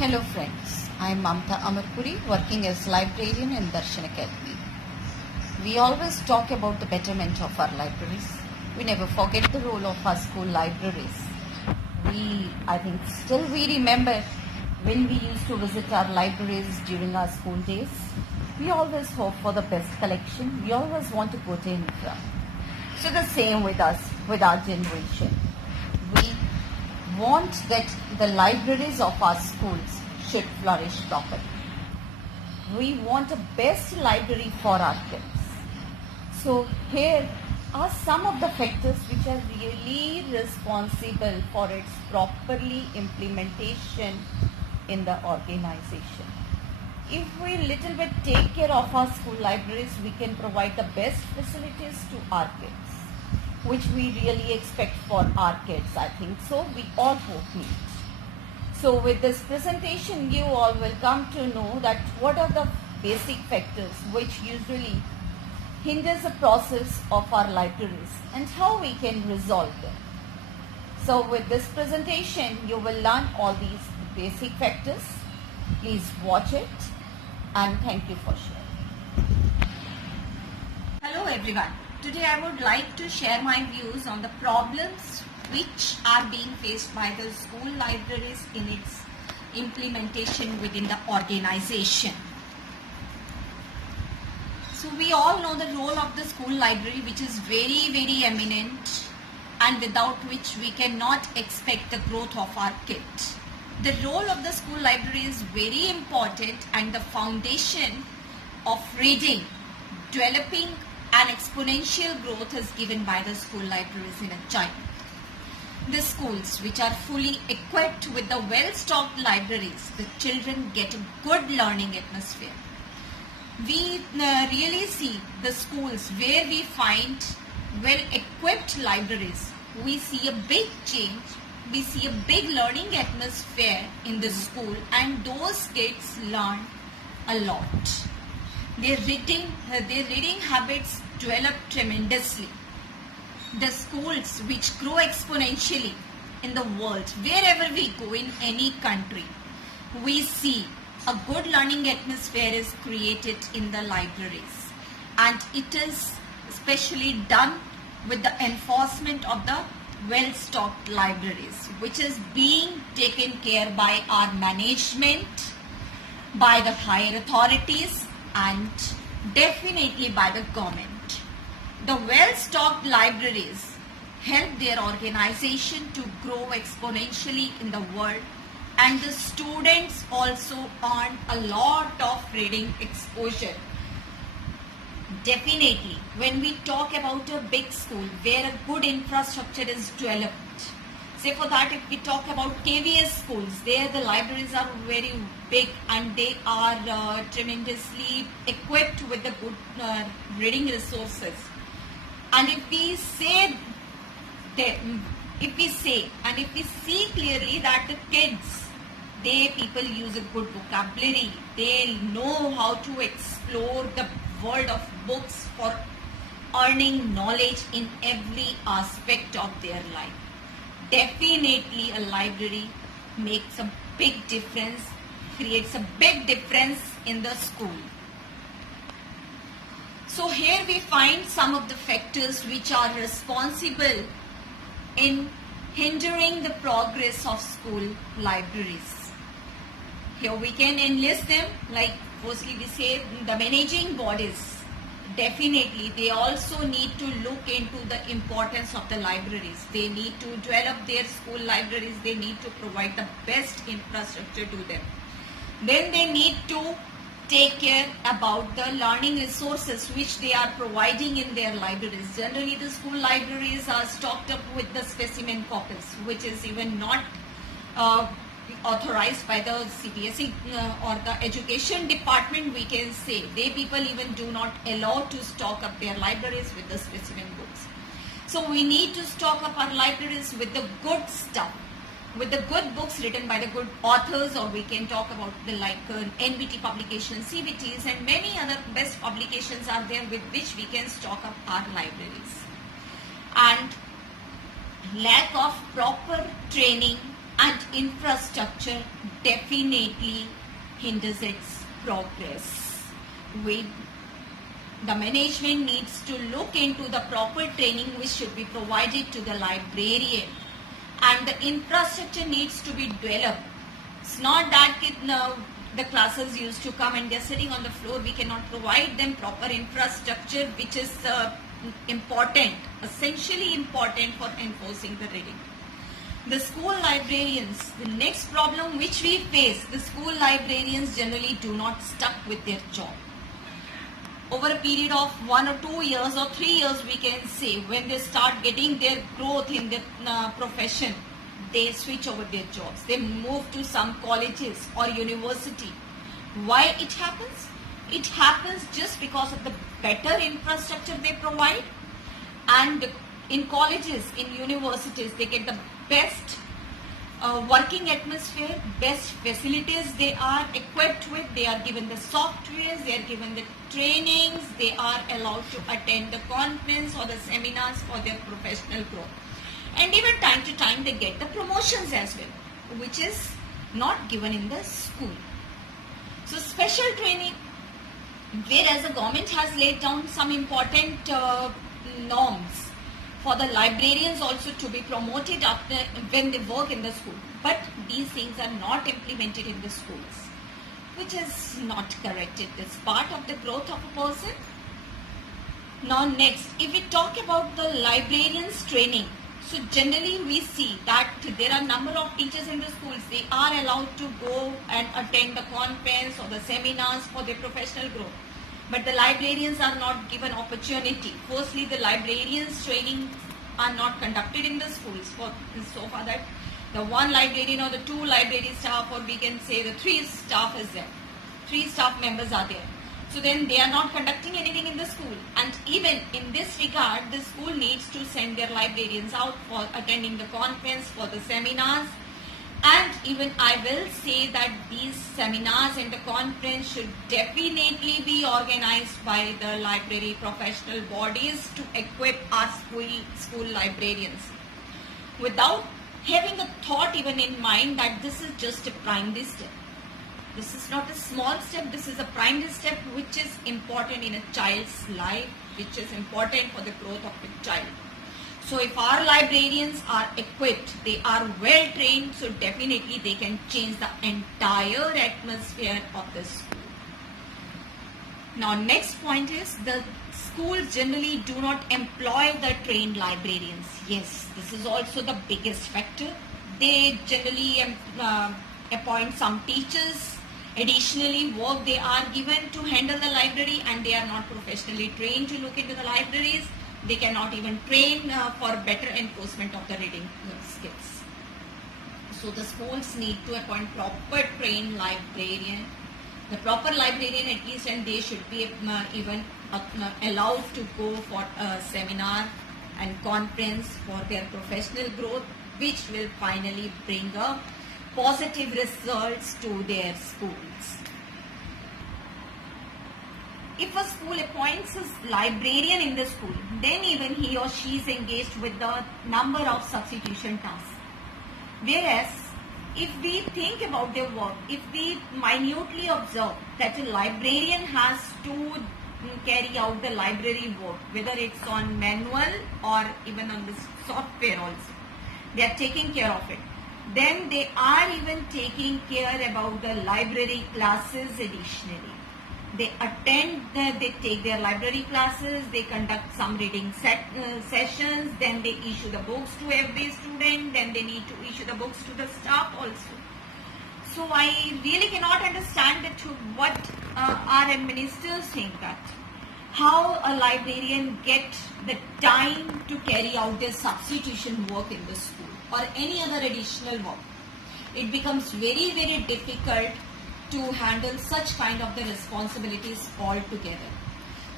Hello friends, I am Mamta Amarpuri working as librarian in Darshan Academy. We always talk about the betterment of our libraries. We never forget the role of our school libraries. I think still we remember when we used to visit our libraries during our school days. We always hope for the best collection. We always want to put in front. So the same with us, with our generation. We want that the libraries of our schools should flourish properly. We want a best library for our kids. So here are some of the factors which are really responsible for its properly implementation in the organization. If we little bit take care of our school libraries, we can provide the best facilities to our kids, which we really expect for our kids. I think so. We all hope need. So with this presentation, you all will come to know that what are the basic factors which usually hinders the process of our libraries and how we can resolve them. So with this presentation, you will learn all these basic factors. Please watch it and thank you for sharing. Hello everyone. Today I would like to share my views on the problems which are being faced by the school libraries in its implementation within the organization. So we all know the role of the school library, which is very eminent and without which we cannot expect the growth of our kids. The role of the school library is very important and the foundation of reading, developing an exponential growth is given by the school libraries in a child. The schools which are fully equipped with the well-stocked libraries, the children get a good learning atmosphere. We really see the schools where we find well-equipped libraries. We see a big change. We see a big learning atmosphere in the school and those kids learn a lot. Their reading habits develop tremendously. The schools which grow exponentially in the world, wherever we go in any country, we see a good learning atmosphere is created in the libraries, and it is especially done with the enforcement of the well-stocked libraries, which is being taken care by our management, by the higher authorities, and definitely by the government. The well-stocked libraries help their organization to grow exponentially in the world, and the students also earn a lot of reading exposure. Definitely, when we talk about a big school where a good infrastructure is developed, say for that if we talk about KVS schools, there the libraries are very big and they are tremendously equipped with the good reading resources. And if we say and if we see clearly that the kids, people use a good vocabulary, they know how to explore the world of books for earning knowledge in every aspect of their life. Definitely a library makes a big difference, creates a big difference in the school. So here we find some of the factors which are responsible in hindering the progress of school libraries. Here we can enlist them, like firstly we say the managing bodies. Definitely they also need to look into the importance of the libraries. They need to develop their school libraries. They need to provide the best infrastructure to them. Then they need to take care about the learning resources which they are providing in their libraries. Generally the school libraries are stocked up with the specimen copies, which is even not authorized by the CBSE or the education department, we can say. They people even do not allow to stock up their libraries with the specimen books. So we need to stock up our libraries with the good stuff, with the good books written by the good authors, or we can talk about the NBT publications, CBTs, and many other best publications are there with which we can stock up our libraries. And lack of proper training and infrastructure definitely hinders its progress. The management needs to look into the proper training which should be provided to the librarian, and the infrastructure needs to be developed. It's not that the classes used to come and they're sitting on the floor. We cannot provide them proper infrastructure, which is important, essentially important for enforcing the reading. The school librarians, the next problem which we face, the school librarians generally do not stuck with their job. Over a period of 1 or 2 years or 3 years, we can say, when they start getting their growth in their profession, they switch over their jobs. They move to some colleges or university. Why it happens? It happens just because of the better infrastructure they provide, and in colleges, in universities, they get the best working atmosphere, best facilities they are equipped with. They are given the softwares, they are given the trainings, they are allowed to attend the conference or the seminars for their professional growth. And even time to time they get the promotions as well, which is not given in the school. So special training, whereas the government has laid down some important norms for the librarians also to be promoted after when they work in the school. But these things are not implemented in the schools, which is not correct. It is part of the growth of a person. Now next, if we talk about the librarians training, so generally we see that there are a number of teachers in the schools. They are allowed to go and attend the conference or the seminars for their professional growth. But the librarians are not given opportunity. Firstly, the librarians training are not conducted in the schools so far that the one librarian or the 2 library staff, or we can say the 3 staff is there. 3 staff members are there. So then they are not conducting anything in the school. And even in this regard, the school needs to send their librarians out for attending the conference, for the seminars. And even I will say that these seminars and the conference should definitely be organized by the library professional bodies to equip our school librarians, without having a thought even in mind that this is just a primary step. This is not a small step, this is a primary step which is important in a child's life, which is important for the growth of the child. So if our librarians are equipped, they are well trained, so definitely they can change the entire atmosphere of the school. Now next point is, the schools generally do not employ the trained librarians. Yes, this is also the biggest factor. They generally appoint some teachers. Additionally, work they are given to handle the library, and they are not professionally trained to look into the libraries. They cannot even train for better enforcement of the reading skills. So the schools need to appoint proper trained librarian. The proper librarian at least, and they should be even allowed to go for a seminar and conference for their professional growth, which will finally bring a positive results to their schools. If a school appoints a librarian in the school, then even he or she is engaged with the number of substitution tasks. Whereas, if we think about their work, if we minutely observe that a librarian has to carry out the library work, whether it's on manual or even on the software also, they are taking care of it. Then they are even taking care about the library classes additionally. They attend, they take their library classes, they conduct some reading sessions, then they issue the books to every student, then they need to issue the books to the staff also. So I really cannot understand that what our ministers think that how a librarian get the time to carry out their substitution work in the school or any other additional work. It becomes very, very difficult to handle such kind of the responsibilities altogether.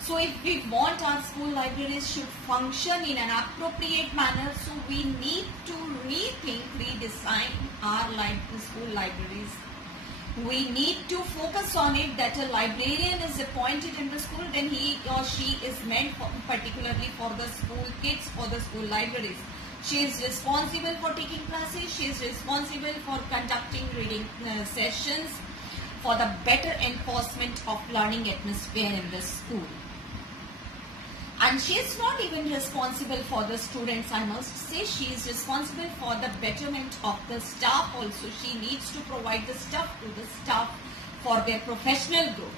So if we want our school libraries should function in an appropriate manner, so we need to rethink, redesign our school libraries. We need to focus on it that a librarian is appointed in the school, then he or she is meant for, particularly for the school kids or the school libraries. She is responsible for taking classes. She is responsible for conducting reading sessions for the better enforcement of learning atmosphere in the school. And she is not even responsible for the students, I must say. She is responsible for the betterment of the staff also. She needs to provide the stuff to the staff for their professional growth.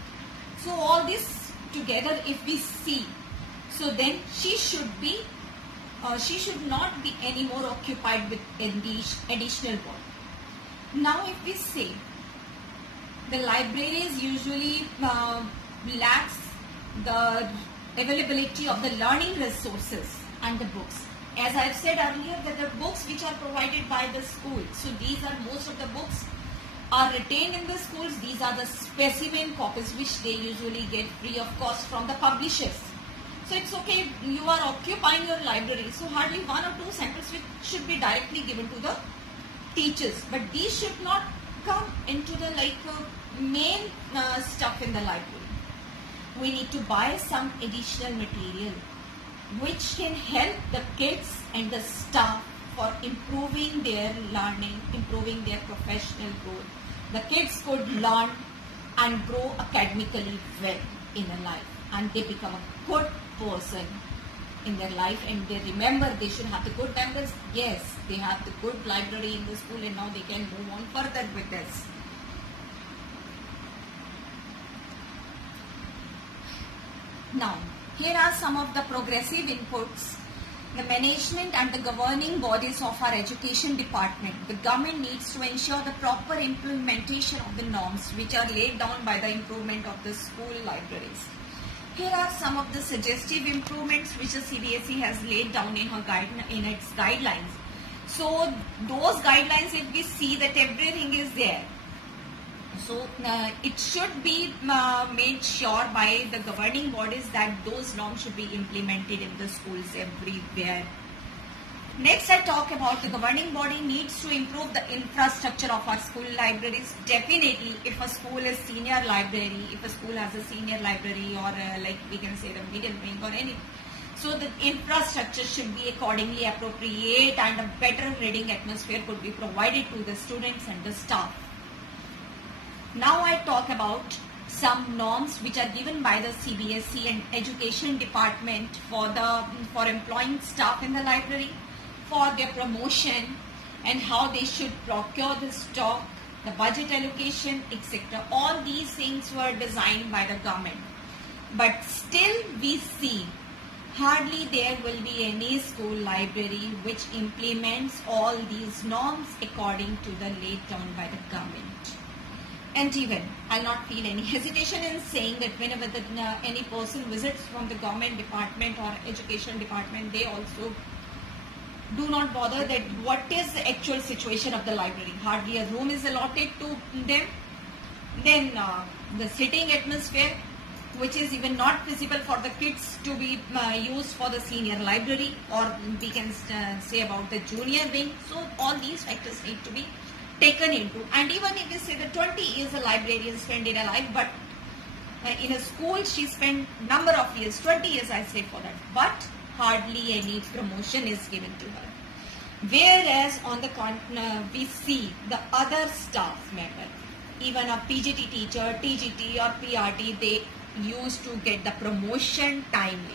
So all this together, if we see, so then she should not be any more occupied with additional work. Now if we say, the libraries usually lacks the availability of the learning resources and the books. As I've said earlier, that the books which are provided by the school, so these are most of the books are retained in the schools. These are the specimen copies which they usually get free of cost from the publishers. So it's okay, you are occupying your library, so hardly 1 or 2 samples which should be directly given to the teachers, but these should not come into the main stuff in the library. We need to buy some additional material which can help the kids and the staff for improving their learning, improving their professional growth. The kids could learn and grow academically well in their life, and they become a good person in their life, and they remember they should have the good members. Yes, they have the good library in the school, and now they can move on further with this. Now, here are some of the progressive inputs. The management and the governing bodies of our education department, the government needs to ensure the proper implementation of the norms which are laid down by the improvement of the school libraries. Here are some of the suggestive improvements which the CBSE has laid down in its guidelines. So those guidelines, if we see that everything is there, so it should be made sure by the governing bodies that those norms should be implemented in the schools everywhere. Next, I talk about the governing body needs to improve the infrastructure of our school libraries. Definitely, if a school is senior library, if a school has a senior library, or we can say the middle wing or anything, so the infrastructure should be accordingly appropriate, and a better reading atmosphere could be provided to the students and the staff. Now I talk about some norms which are given by the CBSE and Education Department for employing staff in the library, for their promotion, and how they should procure the stock, the budget allocation, etc. All these things were designed by the government. But still we see hardly there will be any school library which implements all these norms according to the laid down by the government. And even, I'll not feel any hesitation in saying that whenever any person visits from the government department or education department, they also do not bother that what is the actual situation of the library. Hardly a room is allotted to them. Then the sitting atmosphere, which is even not feasible for the kids to be used for the senior library, or we can say about the junior wing. So all these factors need to be taken into. And even if we say that 20 years a librarian spent in a life, but in a school she spent number of years, 20 years I say for that, but hardly any promotion is given to her. Whereas on the we see the other staff member, even a PGT teacher, TGT or PRT, they used to get the promotion timely.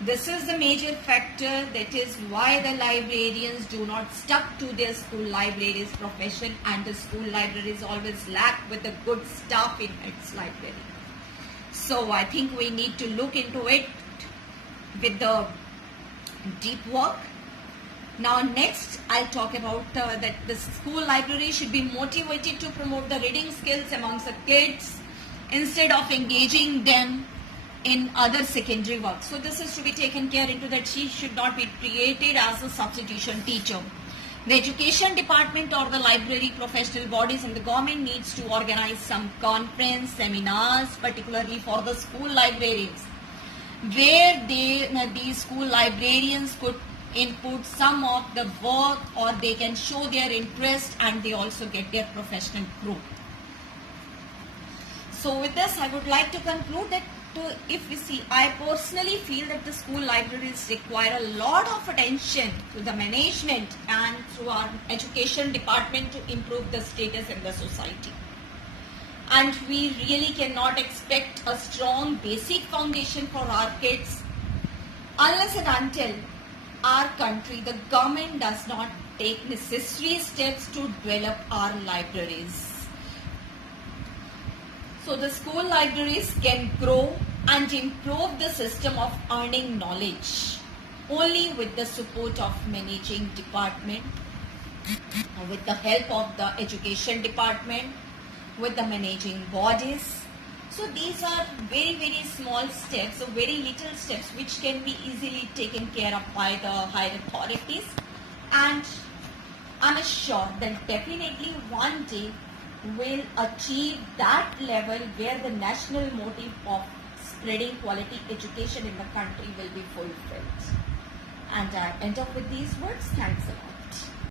This is the major factor, that is why the librarians do not stuck to their school libraries profession, and the school libraries always lack with the good staff in its library. So I think we need to look into it with the deep work. Now next I'll talk about that the school library should be motivated to promote the reading skills amongst the kids instead of engaging them in other secondary work. So this is to be taken care into, that she should not be created as a substitution teacher. The education department or the library professional bodies and the government needs to organize some conference, seminars, particularly for the school librarians, where these school librarians could input some of the work, or they can show their interest and they also get their professional growth. So with this I would like to conclude that if we see, I personally feel that the school libraries require a lot of attention to the management and through our education department to improve the status in the society. And we really cannot expect a strong basic foundation for our kids unless and until our country, the government does not take necessary steps to develop our libraries. So the school libraries can grow and improve the system of earning knowledge only with the support of managing department, with the help of the education department, with the managing bodies. So these are very, very small steps, so very little steps which can be easily taken care of by the higher authorities. And I'm sure that definitely one day will achieve that level where the national motive of spreading quality education in the country will be fulfilled. And I end up with these words. Thanks a lot.